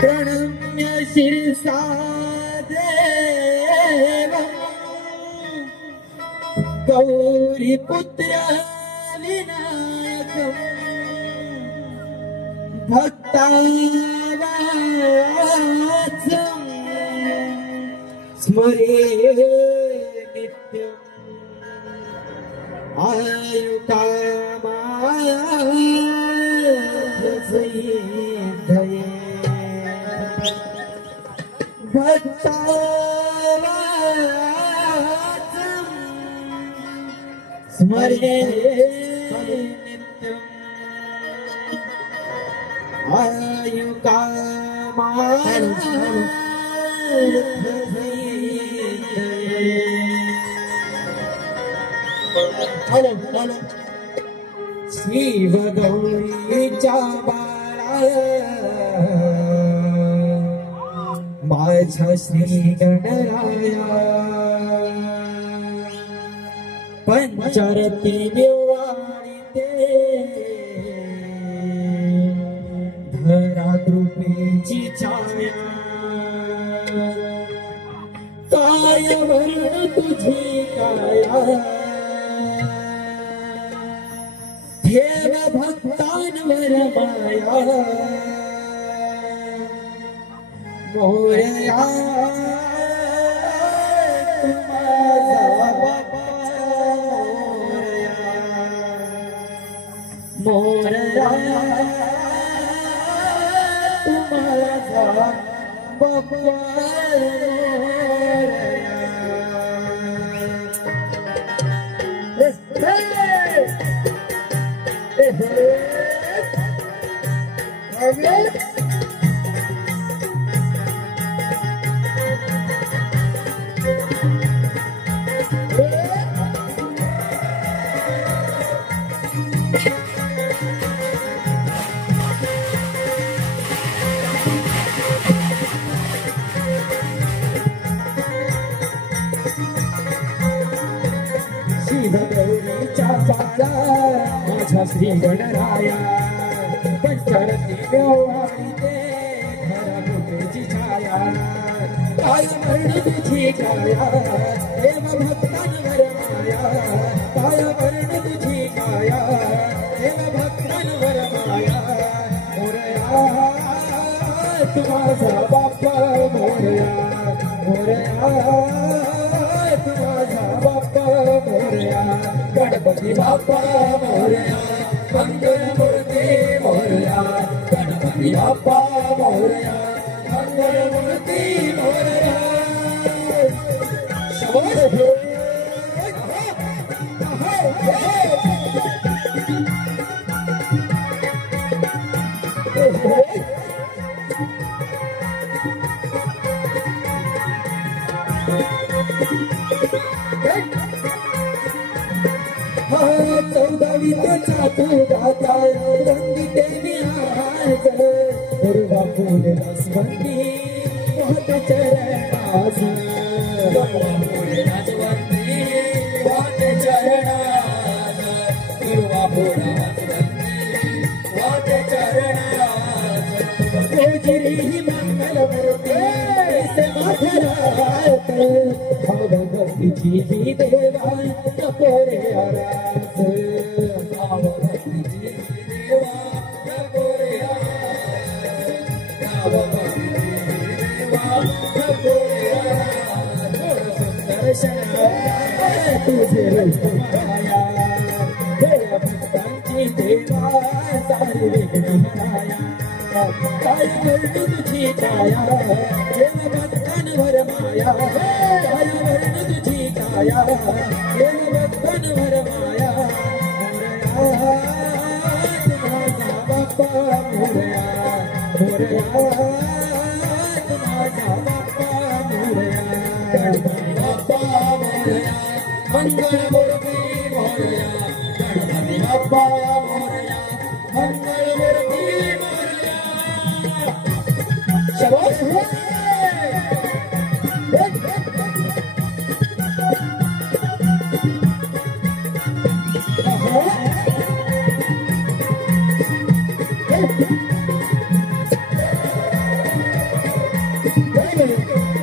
प्रणम्य शिरसा देवं गौरीपुत्र विनायकं भक्तावाचं स्मरे नित्यम् आयुकामार्थसिद्धये भक्तावाचं स्मरे नित्यम् आयुकामार्थसिद्धये शिवगौरीच्या बाळा माझ्या श्री गणराया पंचरती निवारिते धरा कृपेची छाया काय वर्ण तुझी काया ठेव भक्तांवर माया मोरया तुम्हारा बाप्पा मोरया तुम्हारा बाप्पा शिवगौरीच्या बाळा माझ्या श्री गणराया पंचरती निवारिते धरा कृपेची छाया काय वर्ण तुझी काया देव भक्तांवर माया काय वर्ण तुझी काया देव भक्तांवर माया मोरया तुम्हारा बाप्पा मोरया मोरया तुम्हारा बाप्पा मोरया गणपती बाप्पा मोरया मंगल मूर्ती मोरया गणपती बाप्पा मोरया मंगल मूर्ती मोरया शबोध चौदावीत चातुर्दाता वंदिते निहाज दुर्गा फूलरस वंदी बहुत चरणास दुर्गा फूलरस वंदी बहुत चरणास दुर्गा फूलरस वंदी बहुत चरणास गोजरी मंगल मूर्ती से माथरात भावभक्तीची ही देवा नकोरे आरास भावभक्तीची देवा नकोरे आरास भावभक्तीची देवा नकोरे आरास सुंदर शया तुझे रूप माया देव भक्तांची देवा सारी विघ्न हराया काय वर्ण तुझी छाया देव भक्तांवर माया काय वर्ण तुझी छाया देव भक्तांवर माया मोरया तुम्हारा बाप्पा मोरया मोरया तुम्हारा बाप्पा मोरया गणपती बाप्पा मोरया मंगल मूर्ती मोरया गणपती बाप्पा मोरया मंगल मूर्ती मोरया शबाश जय